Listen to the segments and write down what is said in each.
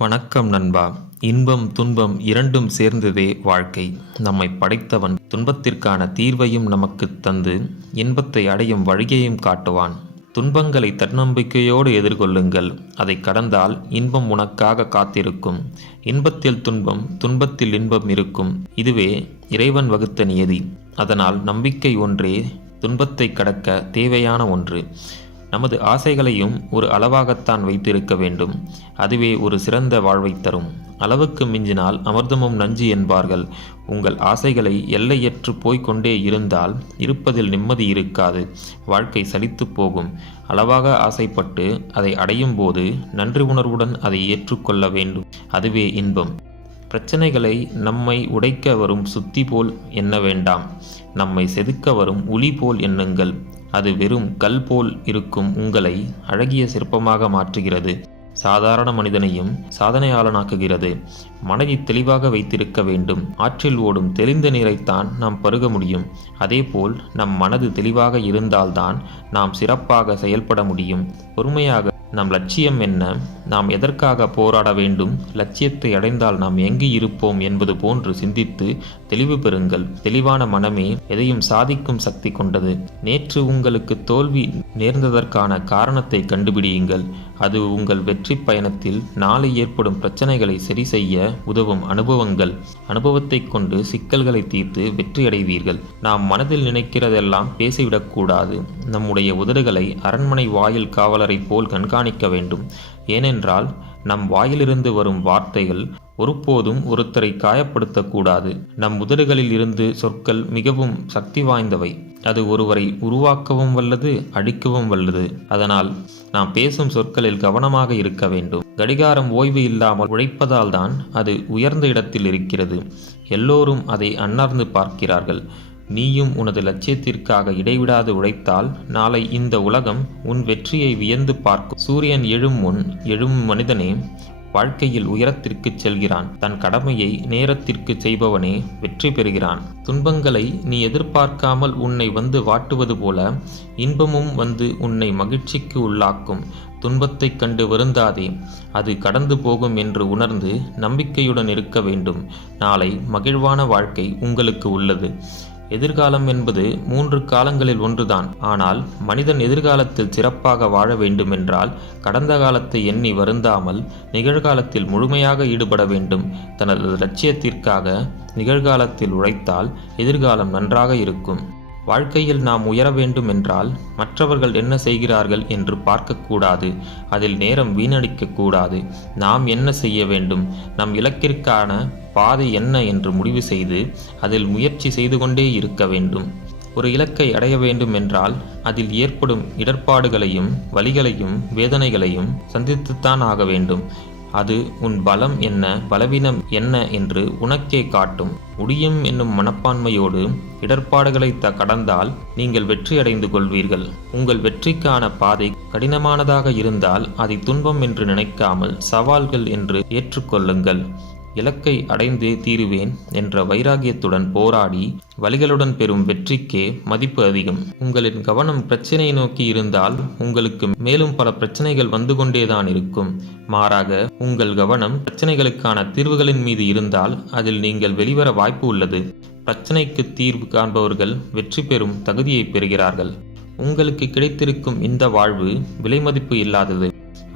வணக்கம் நண்பா. இன்பம் துன்பம் இரண்டும் சேர்ந்ததே வாழ்க்கை. நம்மை படைத்தவன் துன்பத்திற்கான தீர்வையும் நமக்கு தந்து இன்பத்தை அடையும் வழியையும் காட்டுவான். துன்பங்களை தன்னம்பிக்கையோடு எதிர்கொள்ளுங்கள். அதை கடந்தால் இன்பம் உனக்காக காத்திருக்கும். இன்பத்தில் துன்பம், துன்பத்தில் இன்பம் இருக்கும். இதுவே இறைவன் வகுத்த நியதி. அதனால் நம்பிக்கை ஒன்றே துன்பத்தை கடக்க தேவையான ஒன்று. நமது ஆசைகளையும் ஒரு அளவாகத்தான் வைத்திருக்க வேண்டும். அதுவே ஒரு சிறந்த வாழ்வை தரும். அளவுக்கு மிஞ்சினால் அமிர்தமும் நஞ்சு என்பார்கள். உங்கள் ஆசைகளை எல்லையற்று போய்கொண்டே இருந்தால் இருப்பதில் நிம்மதி இருக்காது. வாழ்க்கை சலித்து போகும். அளவாக ஆசைப்பட்டு அதை அடையும் போது நன்றி உணர்வுடன் அதை ஏற்றுக்கொள்ள வேண்டும். அதுவே இன்பம். பிரச்சனைகளை நம்மை உடைக்க வரும் சுத்தி போல் எண்ண வேண்டாம். நம்மை செதுக்க வரும் உளி போல் எண்ணுங்கள். அது வெறும் கல் போல் இருக்கும் உங்களை அழகிய சிற்பமாக மாற்றுகிறது. சாதாரண மனிதனையும் சாதனையாளனாக்குகிறது. மனதை தெளிவாக வைத்திருக்க வேண்டும். ஆற்றில் ஓடும் தெளிந்த நீரைத்தான் நாம் பருக முடியும். அதேபோல் நம் மனது தெளிவாக இருந்தால்தான் நாம் சிறப்பாக செயல்பட முடியும். பொறுமையாக நம் லட்சியம் என்ன, நாம் எதற்காக போராட வேண்டும், லட்சியத்தை அடைந்தால் நாம் எங்கு இருப்போம் என்பது போன்று சிந்தித்து தெளிவு பெறுங்கள். தெளிவான மனமே எதையும் சாதிக்கும் சக்தி கொண்டது. நேற்று உங்களுக்கு தோல்வி நேர்ந்ததற்கான காரணத்தை கண்டுபிடியுங்கள். அது உங்கள் வெற்றி பயணத்தில் நாளை ஏற்படும் பிரச்சனைகளை சரி செய்ய உதவும் அனுபவங்கள். அனுபவத்தை கொண்டு சிக்கல்களை தீர்த்து வெற்றியடைவீர்கள். நாம் மனதில் நினைக்கிறதெல்லாம் பேசிவிடக்கூடாது. நம்முடைய உதடுகளை அரண்மனை வாயில் காவலரை போல் கண்காணிக்க வேண்டும். ஏனென்றால் நம் வாயிலிருந்து வரும் வார்த்தைகள் ஒருபோதும் ஒருத்தரை காயப்படுத்தக்கூடாது. நம் உதடுகளில் இருந்து சொற்கள் மிகவும் சக்தி வாய்ந்தவை. அது ஒருவரை உருவாக்கவும் வல்லது, அழிக்கவும் வல்லது. அதனால் நாம் பேசும் சொற்களில் கவனமாக இருக்க வேண்டும். கடிகாரம் ஓய்வு இல்லாமல் உழைப்பதால் தான் அது உயர்ந்த இடத்தில் இருக்கிறது. எல்லோரும் அதை அன்னார்ந்து பார்க்கிறார்கள். நீயும் உனது லட்சியத்திற்காக இடைவிடாது உழைத்தால் நாளை இந்த உலகம் உன் வெற்றியை வியந்து பார்க்கும். சூரியன் எழும் முன் எழும் மனிதனே வாழ்க்கையில் உயரத்திற்கு செல்கிறான். தன் கடமையை நேரத்திற்கு செய்பவனே வெற்றி பெறுகிறான். துன்பங்களை நீ எதிர்பார்க்காமல் உன்னை வந்து வாட்டுவது போல இன்பமும் வந்து உன்னை மகிழ்ச்சிக்கு உள்ளாக்கும். துன்பத்தை கண்டு வருந்தாதே, அது கடந்து போகும் என்று உணர்ந்து நம்பிக்கையுடன் இருக்க வேண்டும். நாளை மகிழ்வான வாழ்க்கை உங்களுக்கு உள்ளது. எதிர்காலம் என்பது 3 காலங்களில் ஒன்றுதான். ஆனால் மனிதன் எதிர்காலத்தில் சிறப்பாக வாழ வேண்டுமென்றால் கடந்த காலத்தை எண்ணி வருந்தாமல் நிகழ்காலத்தில் முழுமையாக ஈடுபட வேண்டும். தனது லட்சியத்திற்காக நிகழ்காலத்தில் உழைத்தால் எதிர்காலம் நன்றாக இருக்கும். வாழ்க்கையில் நாம் உயர வேண்டும் என்றால் மற்றவர்கள் என்ன செய்கிறார்கள் என்று பார்க்கக்கூடாது. அதில் நேரம் வீணடிக்கக்கூடாது. நாம் என்ன செய்ய வேண்டும், நம் இலக்கிற்கான பாதை என்ன என்று முடிவு செய்து அதில் முயற்சி செய்து கொண்டே இருக்க வேண்டும். ஒரு இலக்கை அடைய வேண்டும் என்றால் அதில் ஏற்படும் இடர்பாடுகளையும் வலிகளையும் வேதனைகளையும் சந்தித்துத்தான் ஆக வேண்டும். அது உன் பலம் என்ன, பலவீனம் என்ன என்று உனக்கே காட்டும். முடியும் என்னும் மனப்பான்மையோடு இடர்பாடுகளை கடந்தால் நீங்கள் வெற்றியடைந்து கொள்வீர்கள். உங்கள் வெற்றிக்கான பாதை கடினமானதாக இருந்தால் அதை துன்பம் என்று நினைக்காமல் சவால்கள் என்று ஏற்றுக்கொள்ளுங்கள். இலக்கை அடைந்தே தீருவேன் என்ற வைராகியத்துடன் போராடி வலிகளுடன் பெறும் வெற்றிக்கே மதிப்பு அதிகம். உங்களின் கவனம் பிரச்சனையை நோக்கி இருந்தால் உங்களுக்கு மேலும் பல பிரச்சனைகள் வந்து கொண்டேதான் இருக்கும். மாறாக உங்கள் கவனம் பிரச்சனைகளுக்கான தீர்வுகளின் மீது இருந்தால் அதில் நீங்கள் வெளிவர வாய்ப்பு உள்ளது. பிரச்சனைக்கு தீர்வு காண்பவர்கள் வெற்றி பெறும் தகுதியை பெறுகிறார்கள். உங்களுக்கு கிடைத்திருக்கும் இந்த வாழ்வு விலைமதிப்பு இல்லாதது.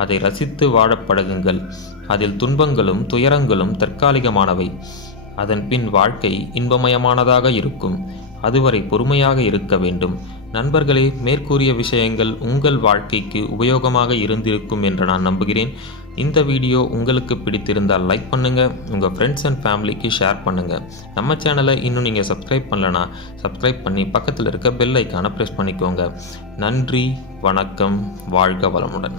அதை ரசித்து வாழப் பழகுங்கள். அதில் துன்பங்களும் துயரங்களும் தற்காலிகமானவை. அதன் பின் வாழ்க்கை இன்பமயமானதாக இருக்கும். அதுவரை பொறுமையாக இருக்க வேண்டும். நண்பர்களே, மேற்கூறிய விஷயங்கள் உங்கள் வாழ்க்கைக்கு உபயோகமாக இருந்திருக்கும் என்று நான் நம்புகிறேன். இந்த வீடியோ உங்களுக்கு பிடித்திருந்தால் லைக் பண்ணுங்கள். உங்கள் ஃப்ரெண்ட்ஸ் அண்ட் ஃபேமிலிக்கு ஷேர் பண்ணுங்கள். நம்ம சேனலை இன்னும் நீங்கள் சப்ஸ்கிரைப் பண்ணலனா சப்ஸ்கிரைப் பண்ணி பக்கத்தில் இருக்க பெல் ஐக்கானை ப்ரெஸ் பண்ணிக்கோங்க. நன்றி, வணக்கம், வாழ்க வளமுடன்.